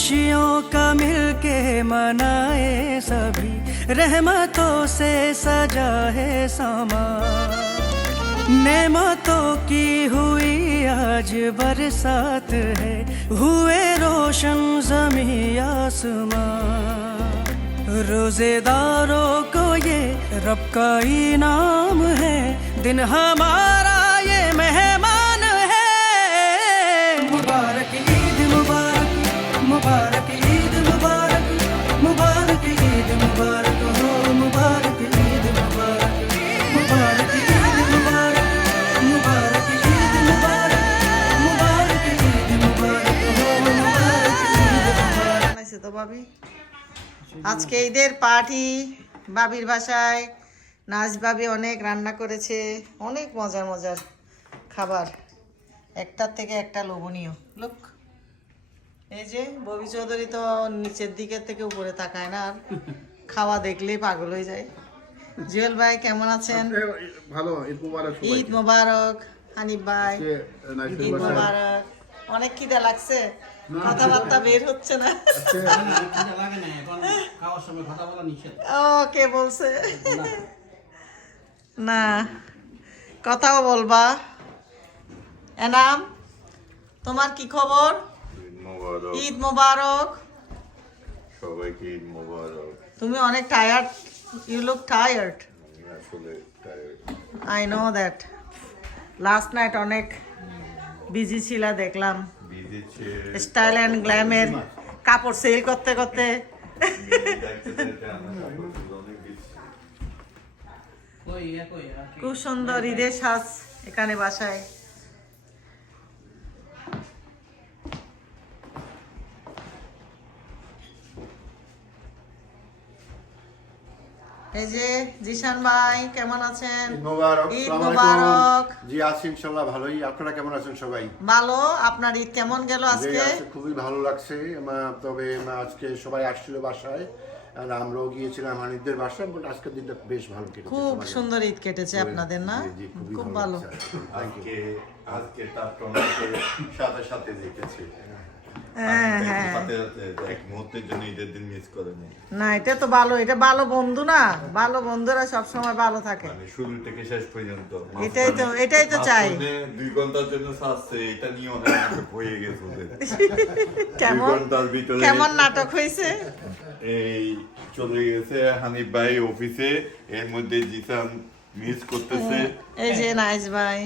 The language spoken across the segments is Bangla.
खुशियों का मिलके मनाए सभी, रहमतों से सजा है समा। नेमतों की हुई आज बरसात है, हुए रोशन ज़मीं आसमां। रोजेदारों को ये रब का इनाम है, दिन हमारा ये मेहमान है। मुबारक ईद मुबारक, मुबारक ईद मुबारक, मुबारक ईद मुबारक हो, मुबारक ईद मुबारक, मुबारक ईद मुबारक, मुबारक ईद मुबारक, मुबारक ईद मुबारक हो, मुबारक ईद मुबारक। বানাইছে তো ভাবি আজকে ঈদের পার্টি বাবির বাসায়। নাজ ভাবি অনেক রান্না করেছে, অনেক মজার মজার খাবার, একটার থেকে একটা লোভনীয়। লোক এই যে ববি চৌধুরী তো নিচের দিকের থেকে উপরে তাকায় না, আর খাওয়া দেখলেই পাগল হয়ে যায়। জুয়েল ভাই কেমন আছেন? ভালো। ঈদ মোবারক। ঈদ মোবারক হানিফ ভাই, ঈদ মোবারক। অনেক খিদা লাগছে, কথাবার্তা বের হচ্ছে না। ও কে বলছে না, কথাও বলবা। এনাম তোমার কি খবর? ঈদ মোবারক। সবাইকে ঈদ মোবারক। তুমি অনেক টায়ার্ড, ইউ লুক টায়ার্ড। আসলে I know that. Last night অনেক বিজি ছিলা দেখলাম, স্টাইল অ্যান্ড গ্ল্যামের কাপড় সেল করতে করতে। খুব সুন্দর ঈদের সাজ এখানে বাসায়। এই যে জিশান ভাই কেমন আছেন? ঈদ মোবারক। জি আছি ইনশাআল্লাহ ভালোই। আপনারা কেমন আছেন সবাই? ভালো। আপনার ঈদ কেমন গেল আজকে? খুবই ভালো লাগছে। তবে আজকে সবাই আসছিল বাসায়, আর আমরাও গিয়েছিলাম হানিফদের বাসায়। বাট আজকের দিনটা বেশ ভালো কেটেছে। খুব সুন্দর ঈদ কেটেছে আপনাদের না? খুব ভালো। আজকে তার টনাকে সাথে সাথে দেখেছি। এক মুহূর্তের জন্য ঈদের দিন মিস করেনি। না এটা তো ভালো, এটা ভালো বন্ধু না, ভালো বন্ধুরা সবসময় ভালো থাকে। মানে শুরু থেকে শেষ পর্যন্ত এটাই তো চাই। 2 ঘন্টার জন্য সাজছে, এটা নিয়ে অনেক নাটক হয়ে গেছে ওদের। কেমন নাটক হয়েছে? এই চলে গেছে হানিফ ভাই অফিসে, এর মধ্যে জিসান মিস করতেছে। এই যে নাইস ভাই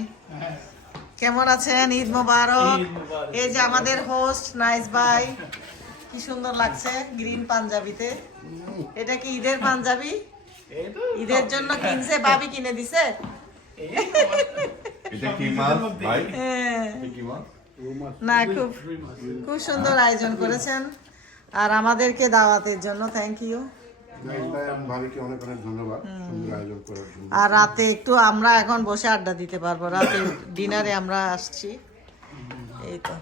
কেমন আছেন? ঈদ মোবারক। এই যে আমাদের হোস্ট নাইস ভাই, কি সুন্দর লাগছে গ্রিন পাঞ্জাবিতে। এটা কি ঈদের পাঞ্জাবি? ঈদের জন্য কিনছে, ভাবি কিনে দিছে। এটা কি মাছ ভাই? এটা কি মাছ? না খুব খুব সুন্দর আয়োজন করেছেন, আর আমাদেরকে দাওয়াতের জন্য থ্যাংক ইউ। ভাবিকে অনেক অনেক ধন্যবাদ সুন্দর আয়োজন করার জন্য। আর রাতে একটু আমরা এখন বসে আড্ডা দিতে পারবো, রাতে ডিনারে আমরা আসছি। এই তো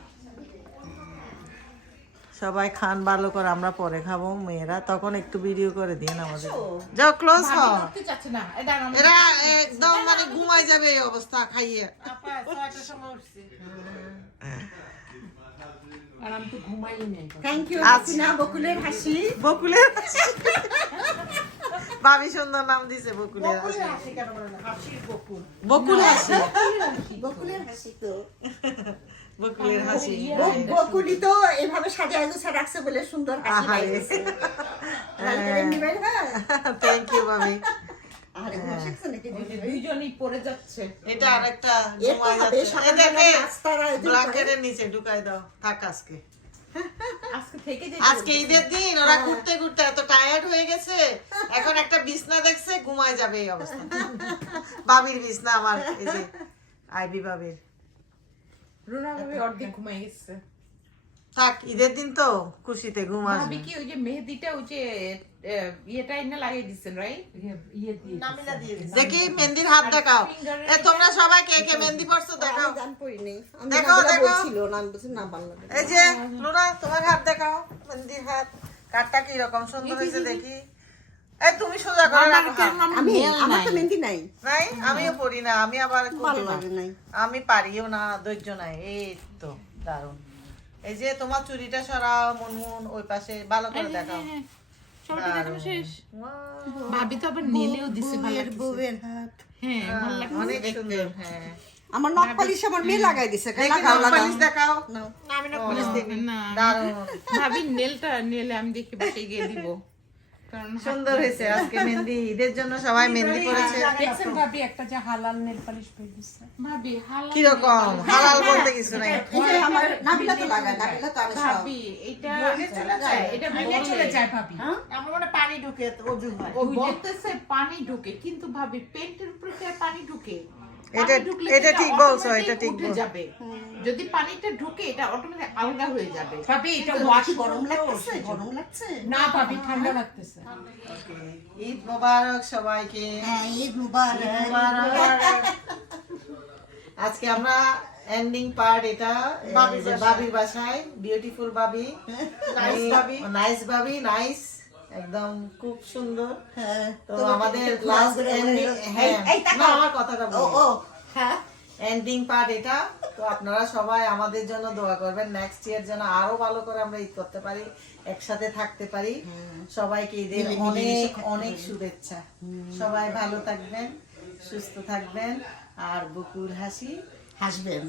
সবাই খান ভালো করে, আমরা পরে খাবো মেয়েরা, তখন একটু ভিডিও করে দিন আমাদের। যাও ক্লোজ হও। এরা একদম মানে ঘুমাই যাবে এই অবস্থা খাইয়ে। বকুলের হাসি। ভাবি সুন্দর নাম দিছে বকুলের হাসি। বকুল হাসি, বকুলের হাসি তো বকুলের হাসি। বকুলি তো এভাবে সাজায় গুছা রাখছে বলে সুন্দর হাসি পাইছে। থ্যাংক ইউ ভাবি। আরে বসেছে নাকি দুইজনই পড়ে যাচ্ছে। এটা আরেকটা ঘুমায় যাচ্ছে। এই দেখে ব্ল্যাঙ্কেটের নিচে ঢুকাই দাও। থাক আজকে, আজকে ঈদের দিন ওরা ঘুরতে ঘুরতে এত টায়ার্ড হয়ে গেছে, এখন একটা বিছনা দেখছে ঘুমায় যাবে এই অবস্থা। বাবির বিছনা আমার, এই যে আইবি বাবির। রুনা ভাবি অর্ধেক ঘুমাই গেছে। থাক ঈদের দিন তো খুশিতে ঘুম আসবে। ভাবি কি ওই যে মেহেদিটা ওই যে ইয়েটা এনে লাগিয়ে দিছেন রাইট? ইয়ে দিয়ে নামিলা দিয়ে দিছে। দেখি মেহেদির হাত দেখাও। এ তোমরা সবাই কে কে মেহেদি পরছো দেখাও। জান পড়ি নেই। আমি দেখাও দেখাও। ছিল না, আমি বলছি না ভালো লাগে। এই যে লুনা তোমার হাত দেখাও, মেহেদির হাত। কাটটা কি রকম সুন্দর হয়েছে দেখি। এই তুমি সোজা করে রাখো। আমি আমার তো মেহেদি নাই। নাই আমিও পড়ি না, আমি আবার ভালো লাগে নাই। আমি পারিও না, ধৈর্য নাই। এই তো দারুণ। এই যে তোমার চুড়িটা সরাও মুনমুন, ওই পাশে ভালো করে দেখাও। সবটা দেখানো শেষ। Wow, ভাবি তো আবার নেলেও দিছে ভালো লাগছে। বউয়ের হাত। হ্যাঁ ভালো লাগছে অনেক দেখতে। সুন্দর। হ্যাঁ, আমার নখ পালিশ আমার মেয়ে লাগাই দিছে। দেখি লাগাও, লাগাও। নাকপালিশ দেখাও। আমি না পুলিশ দেখি না। দারুণ ভাবি নেলে আমি দেখি বাসায় গিয়ে দিব। কারণ সুন্দর হয়েছে। আজকে মেহেন্দি, ঈদের জন্য সবাই মেহেন্দি করেছে। দেখছেন ভাবি একটা যে হালাল নেল পালিশ পেয়ে দিচ্ছে। ভাবি হালাল কিরকম হালাল বলতে কিছু নাই। এই যে আমার নাবিলা তো লাগায়, নাবিলা তো আমি সব। ভাবি এটা এটা চলে যায় ভাবি। আমার মনে পানি ঢুকে অজু হয়। ও বলতেছে পানি ঢুকে, কিন্তু ভাবি পেন্টের উপরে কি আর পানি ঢুকে? এটা- পানি ঢুকলে এটা সেটা ঠিক বলছো, automatic এটা ঠিক উঠে বলছো। যাবে। যদি পানিটা ঢুকে এটা অটোমেটিক আলাদা হয়ে যাবে। ভাবি এটা ওয়াশ গরম লাগতেছে, গরম লাগছে। না ভাবি ঠান্ডা লাগতেছে। ঈদ মোবারক সবাইকে। হ্যাঁ, ঈদ মুবারক। ঈদ মোবারক। আজকে আমরা এন্ডিং পার্ট, এটা এই যে বাবির বাসায়, বিউটিফুল বাবি, নাইস বাবি, নাইস, একদম খুব সুন্দর। হ্যাঁ, তো আমাদের লাস্ট এন্ডিং, হ্যাঁ না আমার কথাটা ও বলি, ও হ্যাঁ, এন্ডিং পার্ট এটা। তো আপনারা সবাই আমাদের জন্য দোয়া করবেন, নেক্সট ইয়ার যেন আরো ভালো করে আমরা ঈদ করতে পারি, একসাথে থাকতে পারি। সবাইকে ঈদের অনেক অনেক শুভেচ্ছা। সবাই ভালো থাকবেন, সুস্থ থাকবেন, আর বকুল হাসি হাসবেন।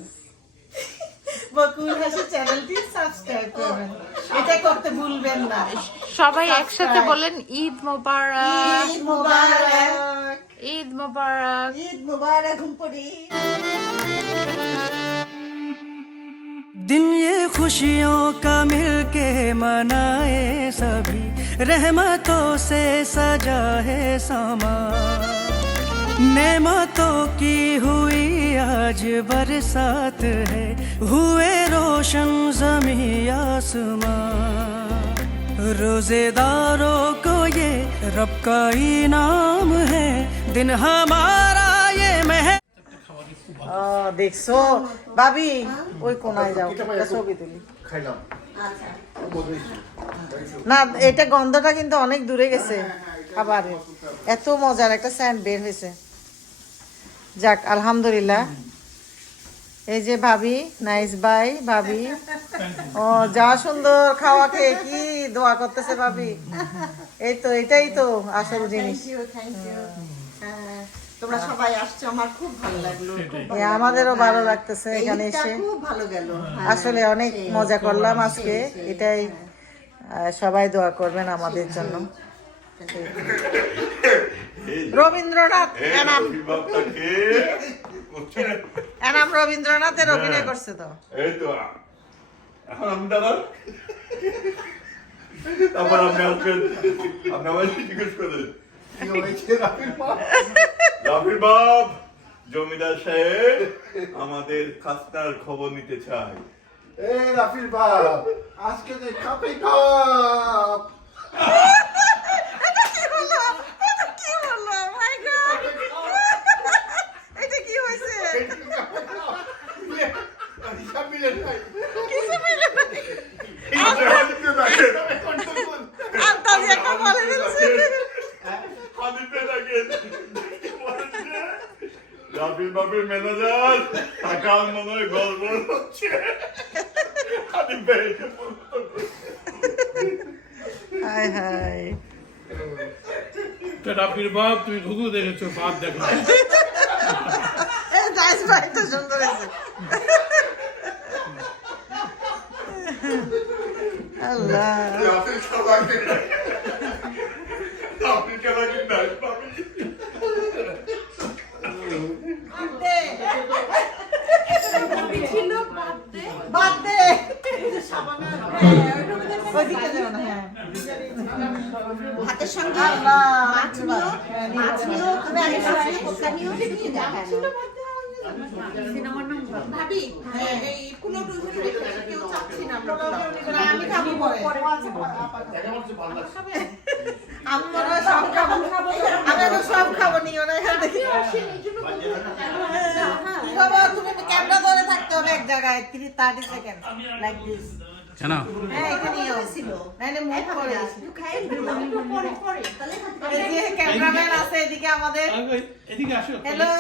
বকুল হাসি চ্যানেলটি সাবস্ক্রাইব করবেন, এটা করতে ভুলবেন না। সবাই একসাথে বলেন ঈদ মোবারক, ঈদ মোবারক। ঈদ মোবারক। ঈদ মুবারক হুমপুরি। दिन ये खुशियों का मिलके मनाए सभी, रहमतों से सजा है समा, नेमतों की हुई आज बरसात है, हुए रोशन ज़मीं आसमां, रोजेदारों को ये रब का इनाम है, दिन हमारा ये मेह। দেখছো ভাবি, ওই কোনায় যাও, একটা ছবি তুলি। খাইলাম না, এটা গন্ধটা কিন্তু অনেক দূরে গেছে খাবারের, এত মজার একটা স্যান্ড বের হয়েছে। যাক আলহামদুলিল্লাহ। এই যে ভাবি, নাইস বাই ভাবি। ও যা সুন্দর খাওয়া খেয়ে কি দোয়া করতেছে ভাবি। এই তো, এটাই তো আসল জিনিস। Thank you. হ্যাঁ, তোমরা সবাই আসছো, আমার খুব ভালো লাগলো। খুব আমাদেরও ভালো লাগতেছে এখানে ঈদটা এসে, খুব ভালো গেল। আসলে অনেক মজা করলাম আজকে। এটাই সবাই দোয়া করবেন আমাদের জন্য। রবীন্দ্রনাথ এনাম, এনাম রবীন্দ্রনাথের অভিনয় করছে তো। এই তো এখন আমি দাদা তারপর আপনি আসবেন, আপনি আমার জিজ্ঞেস করেন কি হয়েছে রাফির মা? রাফির বাপ, জমিদার সাহেব আমাদের খাস্তার খবর নিতে চাই। এই রাফির বাপ, আজকে যে কাপে কাপ এটা কি হলো? এটা কি হলো? মাই গড, এটা কি হয়েছে? হিসাব মিলে নাই। কিছু মিলে না। হিসাব মিলে নাই। আন্তাজি একটা বলে ফেলছে। হানিফে লাগেন রাফির বাপের ম্যানেজার টাকার মনে হয় গড়বড় হচ্ছে। হানিফে হায় হায়, রাফির বাপ তুমি ঘুঘু দেখেছো, বাপ দেখো। এই নাইস ভাই তো সুন্দর হয়েছে। আল্লাহ, রাফির সবাইকে রাফির খেলা কিন্তু পাবি। বাদ দে। ওইদিকে যাও না, হ্যাঁ। ভাতের সঙ্গে আল্লাহ, মাছ নিও, মাছ নিও, তুমি আগে মাছ নিও, কোথা নিও, সেদিকে দেখানো। ভাবি এই কোনো টুলগুলো রেখে কেউ চাচ্ছি না আমরা পোলাও। আমি খাবো পরে। আমি মনে হয় সব খাবো, আমি এখন সব খাবো, নিও না এখান থেকে। বাবা, তুমি ক্যামেরা ধরে থাকতে হবে এক জায়গায় 30 সেকেন্ড লাইক দিস। কেন? হ্যাঁ, এখানেও ছিল। নাইলে মুখ করে দিছি। এই যে ক্যামেরাম্যান আছে এদিকে আমাদের। এদিকে আসো। হ্যালো।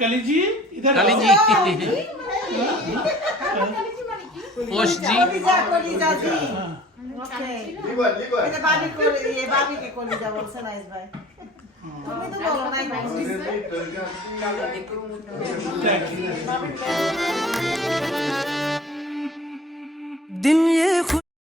কালিজি, ইধার কালিজি। आओ। কালিজি মানে কি? কলিজা কলিজা জি ওকে এটা বাবি করে ये বাবি কে কলিজা বলছে নাইস ভাই তুমি তো বলো নাই Thank you.